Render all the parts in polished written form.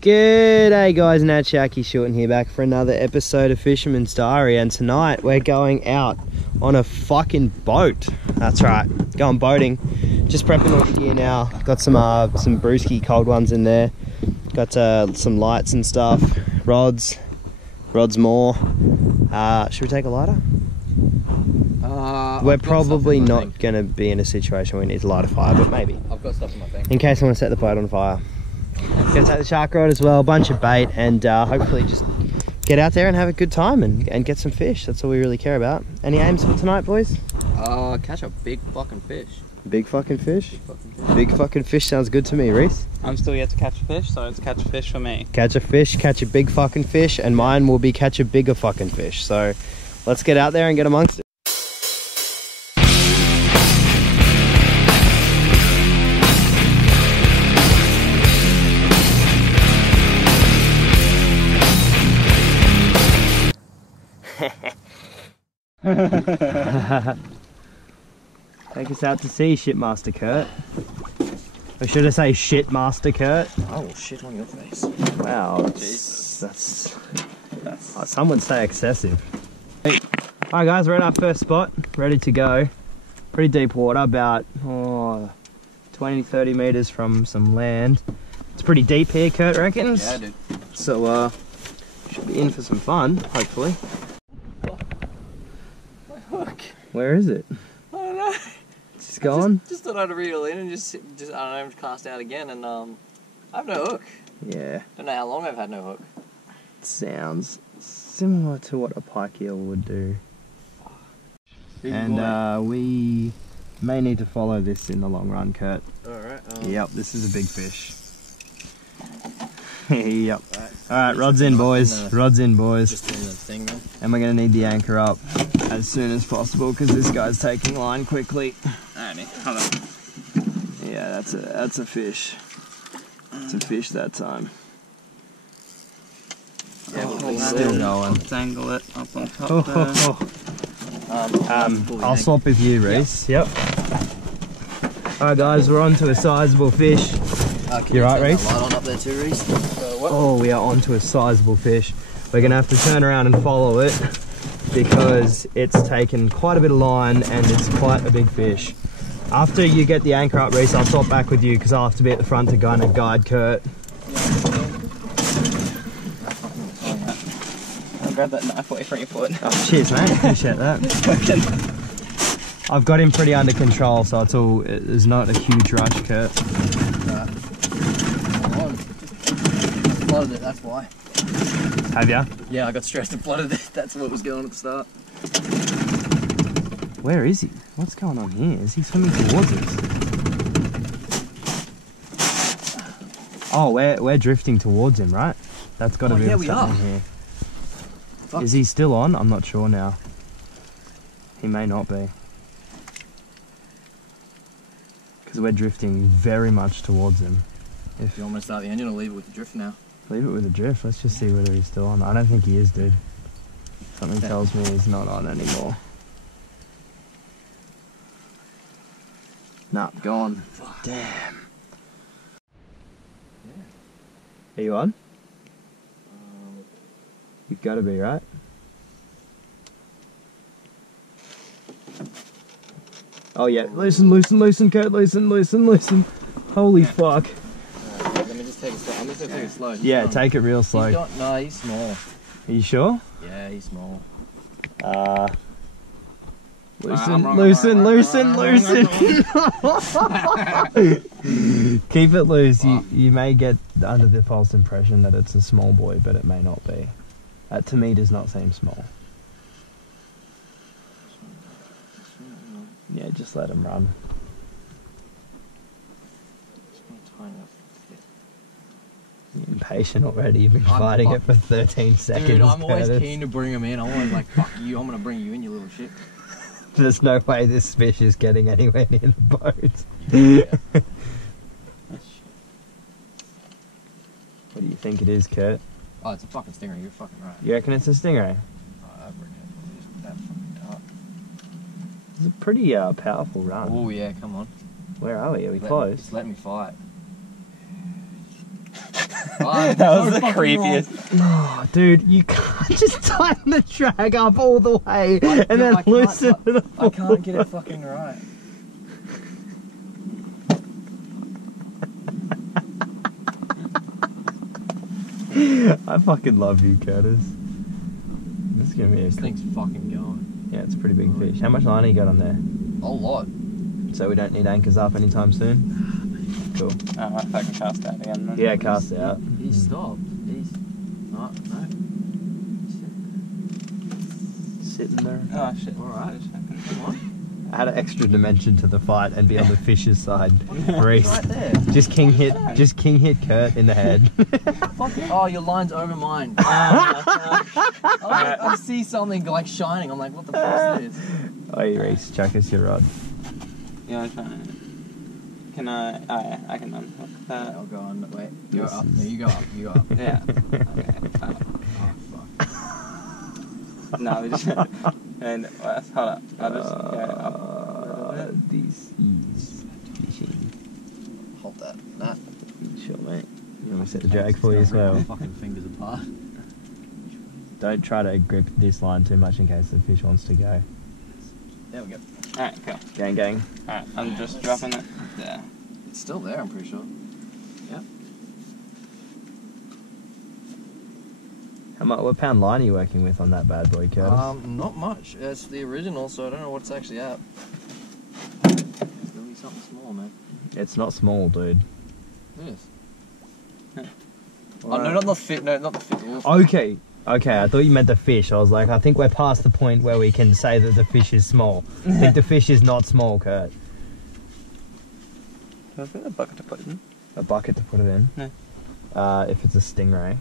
G'day guys, Nat Shaki Shorten here, back for another episode of Fisherman's Diary, and tonight we're going out on a fucking boat. That's right, going boating. Just prepping all the gear now. Got some brewski cold ones in there. Got some lights and stuff, rods more. Should we take a lighter? We're probably not going to be in a situation where we need to light a fire, but maybe. I've got stuff in my thing. In case I want to set the boat on fire. Gonna take the shark rod as well, a bunch of bait, and hopefully just get out there and have a good time and get some fish. That's all we really care about. Any aims for tonight, boys? Catch a big fucking fish. Big fucking fish? Big fucking fish. Big fucking fish sounds good to me, Reese. I'm still yet to catch a fish, so it's catch a fish for me. Catch a fish, catch a big fucking fish, and mine will be catch a bigger fucking fish. So let's get out there and get amongst it. Take us out to sea, Shipmaster Kurt. Or should I say Shitmaster Kurt? Oh, shit on your face. Wow, that's some would say excessive. Hey. Alright guys, we're at our first spot, ready to go. Pretty deep water, about 20-30 meters from some land. It's pretty deep here, Kurt reckons? Yeah, dude. So should be in for some fun, hopefully. My hook. Where is it? I don't know. It's gone? Just thought I'd reel in and just I don't know, cast out again, and I have no hook. Yeah. Don't know how long I've had no hook. It sounds similar to what a pike eel would do. Big and boy. we may need to follow this in the long run, Kurt. Alright. Yep, this is a big fish. Yep. Alright, rods in, boys. Rods in, boys. Just doing the thing, man. And we're going to need the anchor up as soon as possible because this guy's taking line quickly. Alrighty, hold on. Yeah, that's a fish. It's a fish that time. Yeah, we'll Still going. Dangle it up on top Oh, there. I'll swap with you, Reese. Yep. Alright guys, we're on to a sizable fish. You right, Reese? Light on up there too, Reese. Oh, we are onto a sizable fish. We're going to have to turn around and follow it because it's taken quite a bit of line and it's quite a big fish. After you get the anchor up, Reese, I'll swap back with you because I'll have to be at the front to kind of guide Kurt. I'll grab that knife away from your foot. Oh, cheers, mate. Appreciate that. I've got him pretty under control, so it's not a huge rush, Kurt. Flooded it, that's why. Have ya? Yeah, I got stressed and flooded it. That's what was going on at the start. Where is he? What's going on here? Is he swimming towards us? Oh, we're drifting towards him, right? That's got to be yeah, what's we happening are. here. Fuck. Is he still on? I'm not sure now. He may not be. Because we're drifting very much towards him. If you want me to start the engine or leave it with the drift now? Leave it with a drift. Let's just see whether he's still on. I don't think he is, dude. Something tells me he's not on anymore. Nah, gone. Fuck. Damn. Yeah. Are you on? You've got to be, right? Oh yeah, loosen, Kurt, loosen. Holy fuck. Let me just take it slow. I'm just going to take it slow. Yeah, take it real slow. No, he's small. Are you sure? Yeah, he's small. Loosen. Keep it loose. You may get under the false impression that it's a small boy, but it may not be. That to me does not seem small. Yeah, just let him run. You're impatient already. You've been fighting it for 13 seconds. Dude, I'm always keen to bring him in. I'm always like, fuck you, I'm going to bring you in, you little shit. There's no way this fish is getting anywhere near the boat. Yeah. What do you think it is, Kurt? Oh, it's a fucking stingray, you're fucking right. You reckon it's a stingray? Oh, I reckon it's that fucking tough. It's a pretty powerful run. Oh yeah, come on. Where are we? Are we close? Just let me fight. That was the creepiest. Oh, dude, you can't just tighten the drag up all the way and then loosen it. I can't get it fucking right. I fucking love you, Curtis. This is gonna be a This thing's fucking going. yeah, it's a pretty big fish. How much line you got on there? A lot. So we don't need anchors up anytime soon? Cool. Oh, if I can cast out again then. Yeah, cast out. He's stopped. He's not. No. Sitting there. Oh shit. Alright. Come on. Add an extra dimension to the fight and be on the fish's side. Reese. Right there. Just king hit Kurt in the head. Oh, your line's over mine. I see something like shining. I'm like, what the fuck is this? Oh, Reese, chuck us your rod. Yeah, I'm trying. Can I? Oh yeah, I can unhook that. I'll go on. Wait. Go up. No, you go up. You go up. Yeah. Okay. Oh, fuck. No, we just. And hold up. I'll just go up a little bit. This is fishing. Hold that. Nah. Sure, mate. You want me to set the drag for you as well? Fucking fingers apart. Don't try to grip this line too much in case the fish wants to go. There we go. Alright, cool. Gang, gang. Alright, I'm just dropping it there. It's still there, I'm pretty sure. Yep. What pound line are you working with on that bad boy, Curtis? Not much. It's the original, so I don't know what it's actually at. It's gonna be something small, man. It's not small, dude. It is. Oh, no, not the fit. No, not the fit. Okay, I thought you meant the fish. I was like, I think we're past the point where we can say that the fish is small. I think the fish is not small, Kurt. Is it a bucket to put in? A bucket to put it in? No. If it's a Stingray,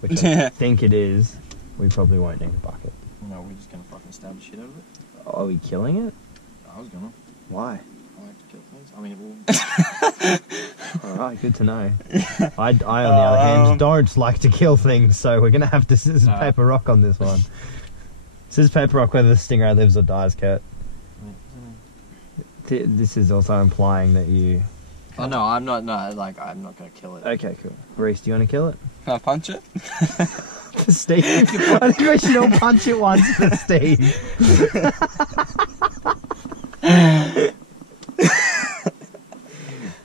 which I think it is, we probably won't need a bucket. No, we're just gonna fucking stab the shit out of it. Oh, are we killing it? I was gonna. Why? I like to kill things. I mean, it will. Alright, good to know. I on the other hand, don't like to kill things, so we're gonna have to scissors, paper, rock on this one. Scissors, paper, rock, whether the Stingray lives or dies, Kurt. This is also implying that you... Oh, no, I'm not, I'm not gonna kill it. Okay, cool. Reese, do you want to kill it? Can I punch it? For Steve? I think we should all punch it once for Steve.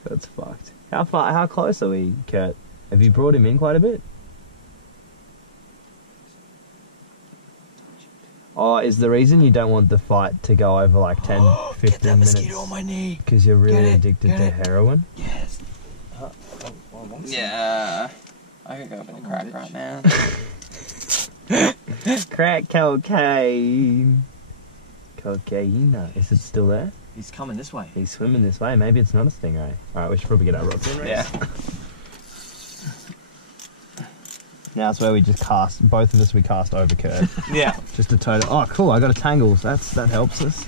That's fucked. How close are we, Kurt? Have you brought him in quite a bit? Oh, is the reason you don't want the fight to go over like 10, 15 minutes? Mosquito on my knee. Because you're really addicted to heroin? Yes. Yeah. I could go for the crack right now. Crack cocaine. Cocaine. Is it still there? He's coming this way. He's swimming this way. Maybe it's not a Stingray. Alright, we should probably get our rods in. Yeah. Now it's where we just cast, both of us we cast over Kurt. Yeah. Just a total. Oh, cool, I got a tangle. That helps us.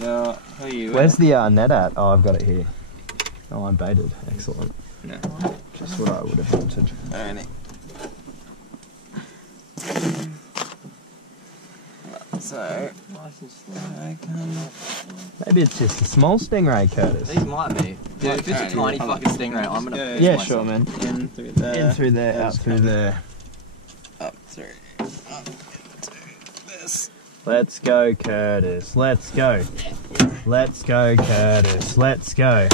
No, who are you? Where's the net at? Oh, I've got it here. Oh, I'm baited. Excellent. No. Just what I would have wanted. Alrighty. So, I can... Maybe it's just a small Stingray, Curtis. These might be. Dude, if it's a tiny fucking Stingray, I'm gonna piss Yeah, myself. sure, man. In through there. In through there, out through there. Up through. Up into this. Let's go, Curtis. Let's go. Let's go, Curtis. Let's go.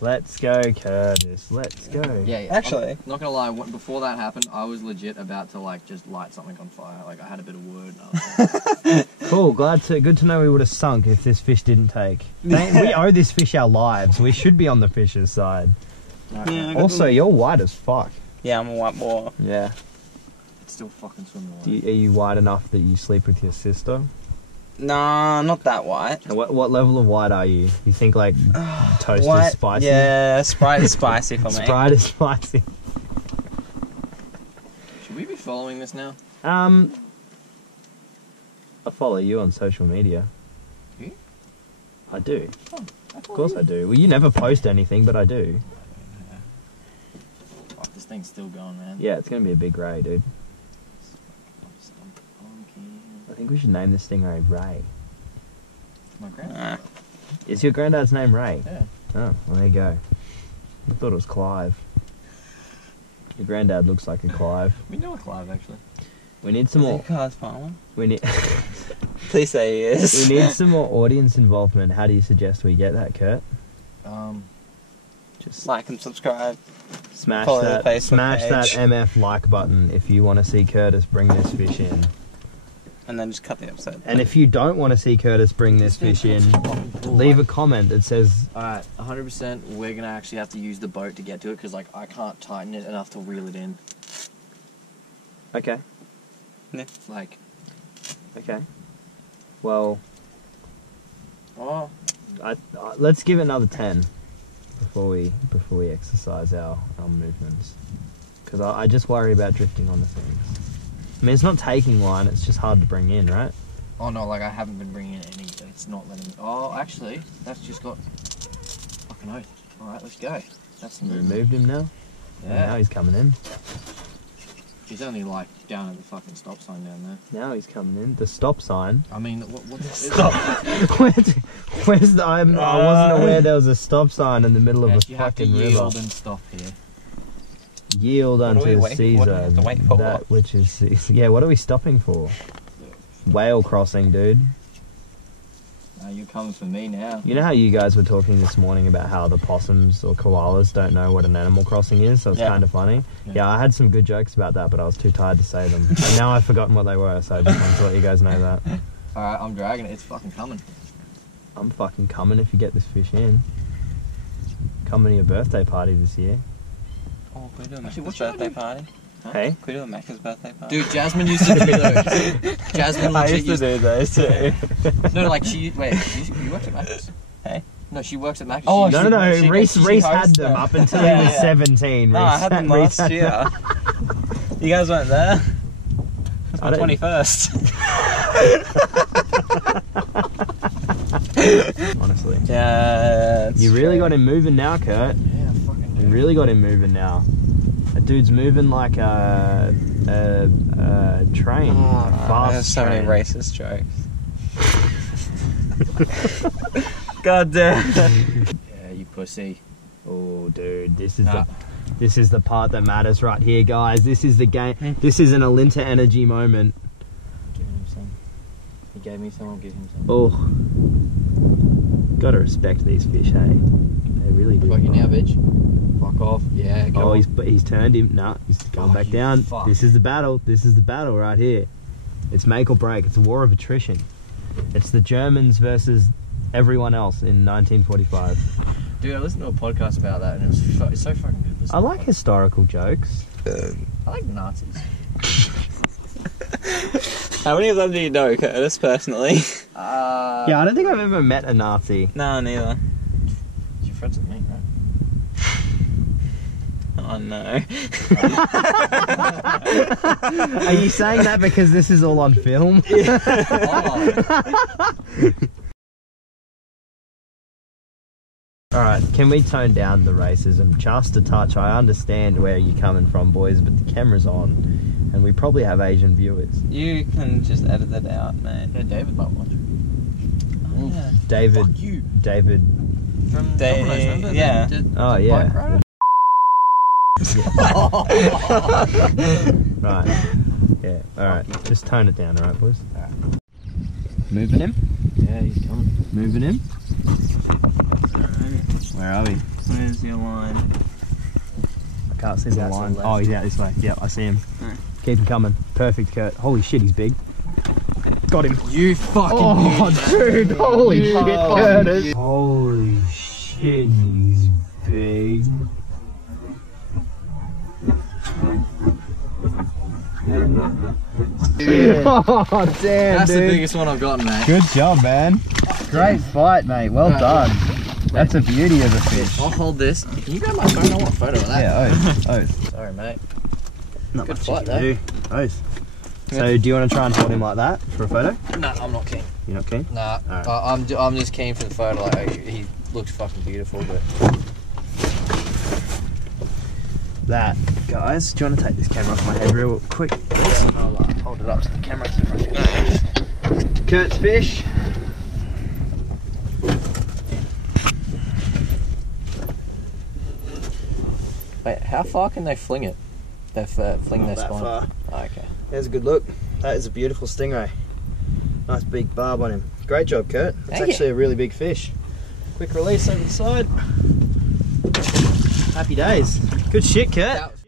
Let's go, Curtis. Let's go. Yeah. Actually. I'm not gonna lie, before that happened, I was legit about to like just light something on fire. Like I had a bit of word. And I was like, Cool. Good to know we would have sunk if this fish didn't take. We owe this fish our lives. We should be on the fish's side. Yeah, Also, you're white as fuck. Yeah, I'm a white boy. Yeah. it's still fucking swimming away. Are you white enough that you sleep with your sister? Nah, not that white. What level of white are you? You think like toast White, is spicy? Yeah, Sprite is spicy for me. Sprite is spicy. Should we be following this now? I follow you on social media. You? I do. Oh, Of course I do. Well, you never post anything, but I do. Fuck, this thing's still going, man. Yeah, it's gonna be a big ray, dude. I think we should name this Stingray Ray. My granddad. Is your granddad's name Ray? Yeah. Oh, well there you go. I thought it was Clive. Your granddad looks like a Clive. We know a Clive actually. We need some more. Car's farmer. We need. Please say he is. We need some more audience involvement. How do you suggest we get that, Kurt? Just like and subscribe. Smash Follow the that. Facebook Smash page. that MF like button if you want to see Curtis bring this fish in. And then just cut the episode. And if you don't want to see Curtis bring this fish in, leave a comment that says. Alright, 100%. We're gonna actually have to use the boat to get to it because like I can't tighten it enough to reel it in. Okay. Like. Okay. Well. Oh. Let's give it another 10 before we exercise our movements, because I just worry about drifting on the things. I mean, it's not taking line; it's just hard to bring in, right? Oh no, like I haven't been bringing in any. It's not letting me. Oh, actually, that's just got fucking oath. All right, let's go. That's the We movement. moved him now. Yeah. Now he's coming in. He's only like down at the fucking stop sign down there. Now he's coming in. The stop sign. I mean, what the Stop. Where's the? I wasn't aware there was a stop sign in the middle of a you have to fucking river. yield and stop here. Yield What do unto we the wait- what do we Caesar. have to wait for? That which is yeah. What are we stopping for? Whale crossing, dude. You're coming for me now. You know how you guys were talking this morning about how the possums or koalas don't know what an animal crossing is, so it's Yeah. kind of funny. Yeah. Yeah, I had some good jokes about that, but I was too tired to say them. And now I've forgotten what they were, so I just wanted to let you guys know that. Alright, I'm dragging it. It's fucking coming. I'm fucking coming if you get this fish in. Coming to your birthday party this year. Oh, can we do a Actually, Macca's what should I birthday do? party? Hey? Can we do a Macca's birthday party? Dude, Jasmine used to do those. Jasmine I legit used to do those too. No, like she. Wait, you worked at Macca's? Hey? No, she works at Macca's. Oh, She- No, she- Reese she had hosts them them. up until Yeah, he was yeah. 17. No, I had them Reese last year. You guys weren't there? It's I my don't- 21st. Honestly. Yeah. You really got him moving now, Kurt. Yeah, fucking. You really got him moving now. That dude's moving like a train. Oh, a fast there's so many train. racist jokes. God damn. Yeah, you pussy. Oh, dude, this is Nah. this is the part that matters right here, guys. This is the game. This is an Alinta energy moment. Giving him some. He gave me some. I'll give him some. Oh, gotta respect these fish, hey? They really do. Got you now, bitch. Fuck off. Yeah. Go Oh, on. he's turned him. No, he's going Oh, back you down. fuck. This is the battle. This is the battle right here. It's make or break. It's a war of attrition. It's the Germans versus everyone else in 1945. Dude, I listened to a podcast about that, and it's so fucking good. I like historical jokes. I like Nazis. How many of them do you know, Curtis, personally? Yeah, I don't think I've ever met a Nazi. No, neither. You're friends with me, right? Oh no. Are you saying that because this is all on film? Alright, can we tone down the racism just a touch? I understand where you're coming from, boys, but the camera's on, and we probably have Asian viewers. You can just edit it out, mate. Yeah, David might watch. Oh, yeah. David, Fuck you. David, From They- Domino's, remember? yeah. oh yeah. Bike rider? Right, yeah, alright, just tone it down, alright, boys? Moving him? Yeah, he's coming. Moving him? Where are we? Where's your line? I can't see the out to the line. left. Oh, he's out this way. Yep, I see him. Alright. Keep him coming. Perfect, Kurt. Holy shit, he's big. Got him. You fucking Oh, dude. Holy You shit, fucking Curtis. beauty. Holy shit, he's big. Oh, damn, That's the dude. biggest one I've gotten, mate. Good job, man. Great fight, mate. Well done. That's a beauty of a fish. I'll hold this. Can you grab my phone? I want a photo of that. Yeah, oath. Sorry, mate. Not Good much fight, you can do. Oath. So, do you want to try and hold him like that for a photo? No, I'm not keen. You're not keen? Nah, Alright. I'm just keen for the photo. Like, he looks fucking beautiful, but That, guys. Do you want to take this camera off my head real quick? I'll hold it up to the camera. Kurt's fish. Wait, how far can they fling it? They've fling their Not that spine. far. Oh, okay. There's a good look. That is a beautiful stingray. Nice big barb on him. Great job, Kurt. It's Thank actually a really big fish. Quick release over the side. Happy days. Good shit, Kurt. That was